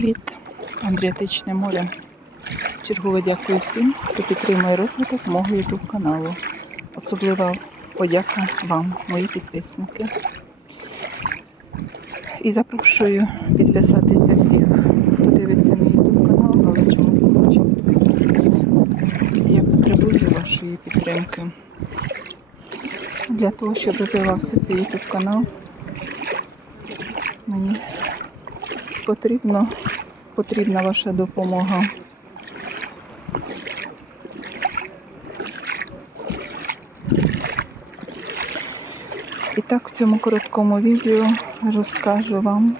Привіт, Андріатичне море. Чергово дякую всім, хто підтримує розвиток мого YouTube каналу. Особлива подяка вам, мої підписники. І запрошую підписатися всіх, хто дивиться мій YouTube канал, але чомусь не хоче підписатись. Я потребую вашої підтримки. Для того, щоб розвивався цей YouTube канал, мені потрібно, потрібна ваша допомога. І так, в цьому короткому відео розкажу вам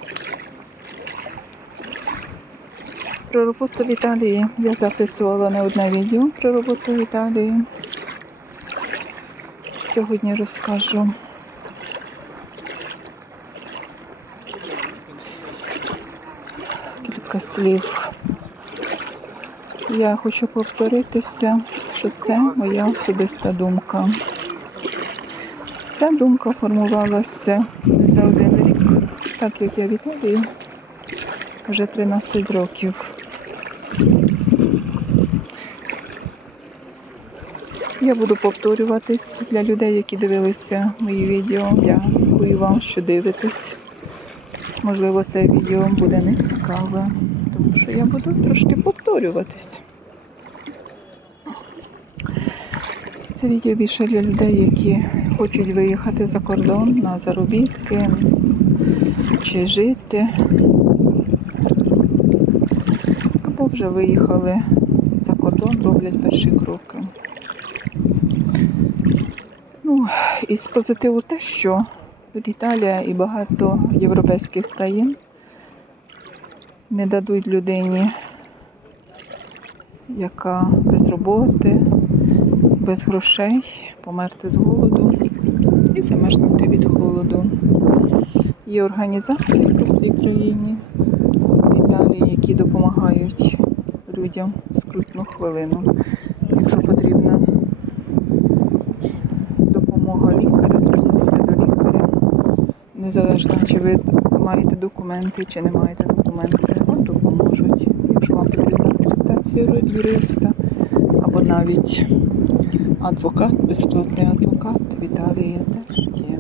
про роботу в Італії. Я записувала не одне відео про роботу в Італії. Сьогодні розкажу слів. Я хочу повторитися, що це моя особиста думка. Ця думка формувалася за один рік, так як я в вже 13 років. Я буду повторюватись для людей, які дивилися мої відео. Дякую вам, що дивитесь. Можливо, це відео буде не цікаве, тому що я буду трошки повторюватись. Це відео більше для людей, які хочуть виїхати за кордон на заробітки чи жити, або вже виїхали за кордон, роблять перші кроки. Ну, із позитиву те, що Тут Італія і багато європейських країн не дадуть людині, яка без роботи, без грошей, померти з голоду і замерзнути від холоду. Є організації по всій країні в Італії, які допомагають людям в скрутну хвилину. Якщо потрібна допомога лікаря, звернутися до лікаря. Незалежно, чи ви маєте документи, чи не маєте документи, вам допоможуть. Якщо вам потрібна консультація юриста або навіть адвокат, безплатний адвокат в Італії теж є.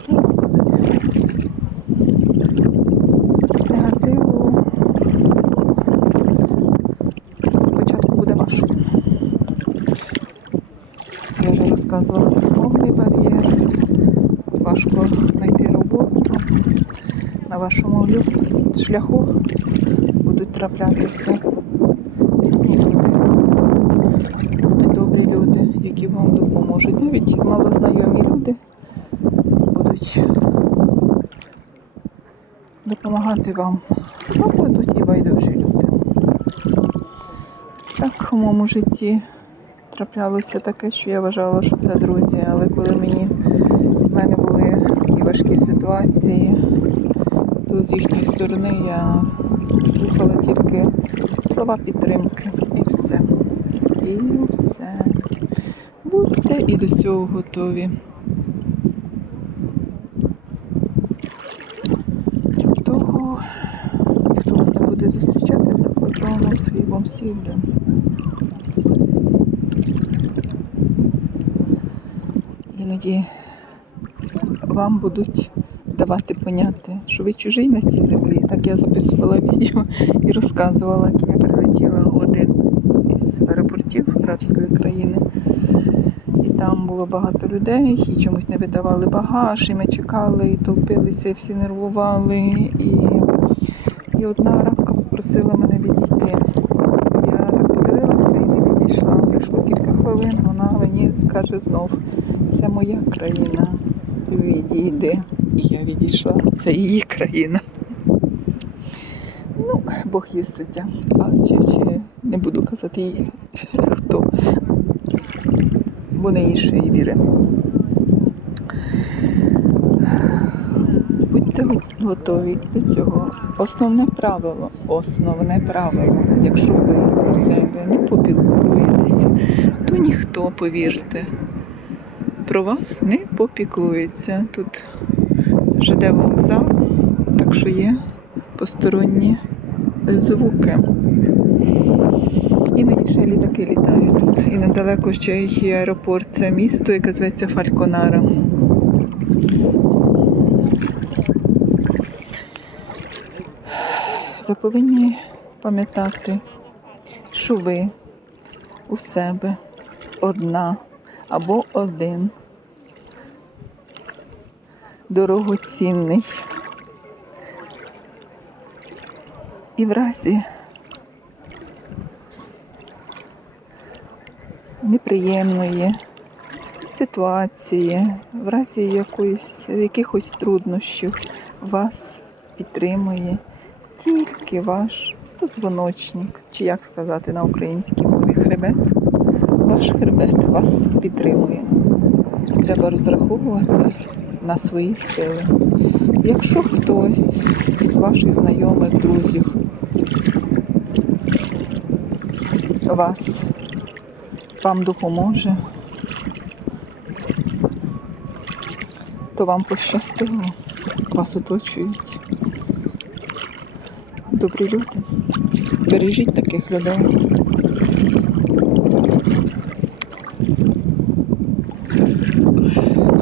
Це з позитиву. З негативу спочатку буде важко. Про мовний бар'єр. Важко знайти роботу. На вашому шляху будуть траплятися різні люди. Будуть добрі люди, які вам допоможуть. Навіть малознайомі люди будуть допомагати вам. А будуть і байдужі люди. Так, у моєму житті траплялося таке, що я вважала, що це друзі, але коли мені в мене були такі важкі ситуації, то з їхньої сторони я слухала тільки слова підтримки і все. І все. Будьте і до цього готові. Того ніхто вас не буде зустрічати за кордоном з хлібом сіллю. Іноді вам будуть давати поняти, що ви чужий на цій землі. Так я записувала відео і розказувала, як я прилетіла в один із аеропортів арабської країни. І там було багато людей, і чомусь не видавали багаж, і ми чекали, і толпилися, і всі нервували. І, і одна арабка попросила мене відійти. Я так подивилася і не відійшла. Пройшло кілька хвилин, вона мені каже знов, це моя країна. Відійди. І я відійшла. Це її країна. Ну, Бог є суддя. А чи, чи не буду казати їй, хто. Бо не іншої віри. Будьте готові і до цього. Основне правило, основне правило, якщо ви про себе не попілкуєтеся, то ніхто, повірте, про вас не попіклується. Тут ЖД вокзал, так що є посторонні звуки. Іноді ще літаки літають тут. І недалеко ще є аеропорт. Це місто, яке зветься Фальконара. Ви повинні пам'ятати, що ви у себе одна або один дорогоцінний. І в разі неприємної ситуації, в разі якоїсь, якихось труднощів вас підтримує тільки ваш позвоночник, чи як сказати на українській мові хребет. Ваш хребет вас підтримує. Треба розраховувати на свої сили. Якщо хтось з ваших знайомих, друзів вас вам допоможе, то вам пощастило, вас оточують. Добрі люди. Бережіть таких людей.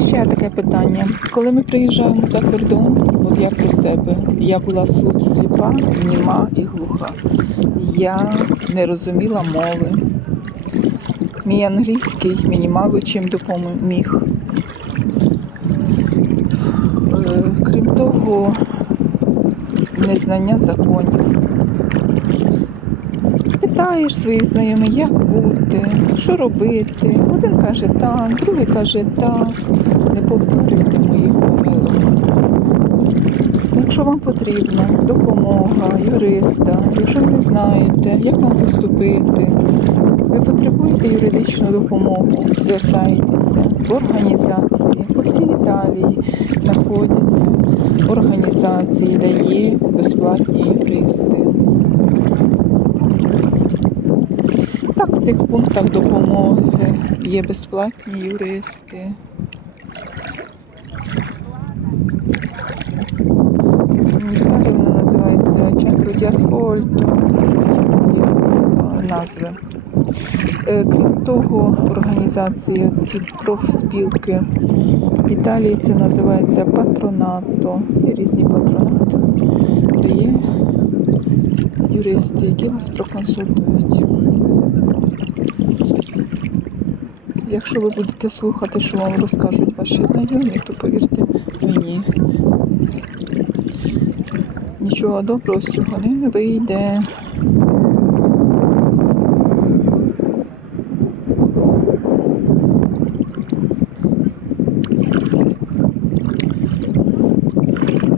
Ще таке питання. Коли ми приїжджаємо за кордон, от я про себе, я була сліпа, німа і глуха. Я не розуміла мови. Мій англійський мені мало чим допоміг. Е, Крім того, незнання законів. Питаєш своїх знайомих, як бути, що робити. Один каже так, другий каже так. Не повторюйте моїх помилок. Якщо вам потрібна допомога юриста, якщо ви не знаєте, як вам поступити, ви потребуєте юридичну допомогу, звертайтеся в організації. По всій Італії знаходяться організації, де є безплатні юристи. Так, в цих пунктах допомоги є безплатні юристи. Далі вона називається Центро Діаскольто, є різні назви. Е, Крім того, організації, ці профспілки в Італії це називається патронато. Є різні патронати, де є юристи, які вас проконсультують. Якщо ви будете слухати, що вам розкажуть ваші знайомі, то повірте мені, нічого доброго з цього не вийде.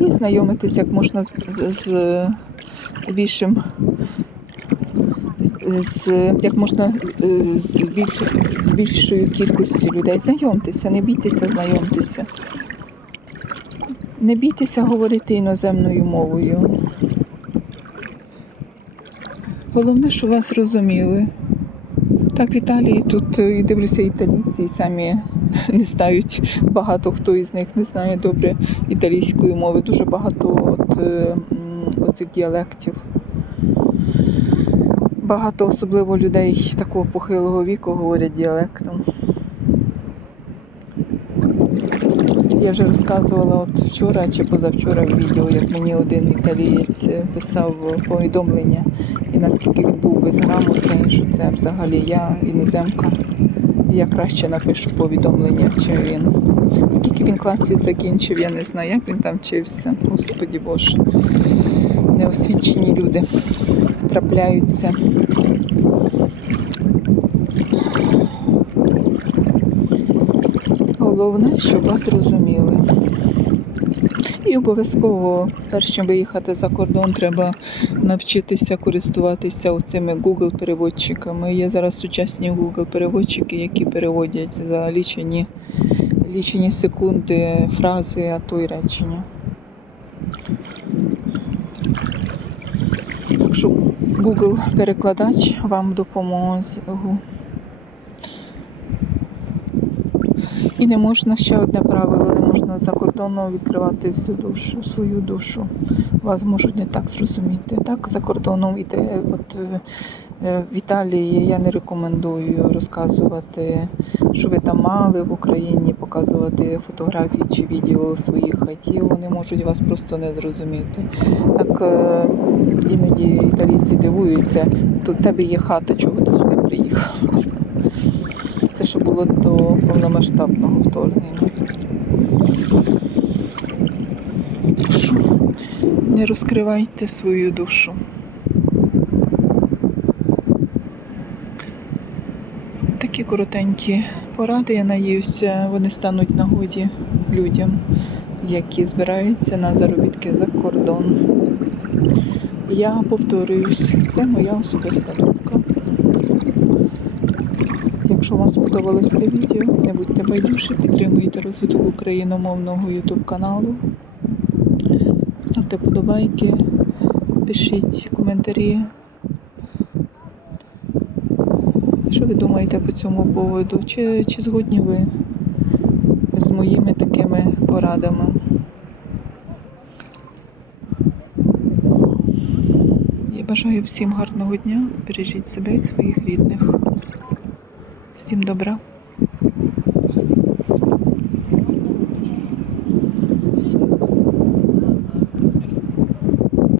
І знайомитись як можна з, з, з більшим з як можна е, з, більш, з більшою кількістю людей. Знайомтеся, не бійтеся, знайомтеся. Не бійтеся говорити іноземною мовою. Головне, що вас розуміли. Так, в Італії тут е, і дивлюся італійці, і самі не знають, багато хто із них не знає добре італійської мови. Дуже багато от, е, оцих діалектів. Багато особливо людей такого похилого віку говорять діалектом. Я вже розказувала от вчора чи позавчора в відео, як мені один італієць писав повідомлення, і наскільки він був безграмотний, що це взагалі я, іноземка. Я краще напишу повідомлення, чим він. Скільки він класів закінчив, я не знаю, як він там вчився. Господі Боже. Неосвічені люди трапляються. Головне, щоб вас зрозуміли. І обов'язково, перш чим виїхати за кордон, треба навчитися користуватися оцими Google-переводчиками. Є зараз сучасні Google-переводчики, які переводять за лічені, лічені секунди фрази, а то й речення. Так що Google-перекладач вам допоможе. І не можна ще одне правило, не можна за кордоном відкривати всю душу, свою душу. Вас можуть не так зрозуміти. Так, за кордоном іде, от е, в Італії я не рекомендую розказувати, що ви там мали в Україні, показувати фотографії чи відео своїх хатів. Вони можуть вас просто не зрозуміти. Так е, іноді італійці дивуються, то в тебе є хата, чого ти сюди приїхав. Це що було до повномасштабного вторгнення. Не розкривайте свою душу. Такі коротенькі поради, я надіюся, вони стануть нагоді людям, які збираються на заробітки за кордон. Я повторююсь, це моя особиста думка. Якщо вам сподобалось це відео, не будьте байдужі, підтримуйте розвиток україномовного YouTube каналу. Ставте подобайки, пишіть коментарі. Що ви думаєте по цьому поводу? Чи, чи згодні ви з моїми такими порадами? Я бажаю всім гарного дня, бережіть себе і своїх рідних. Всім добра.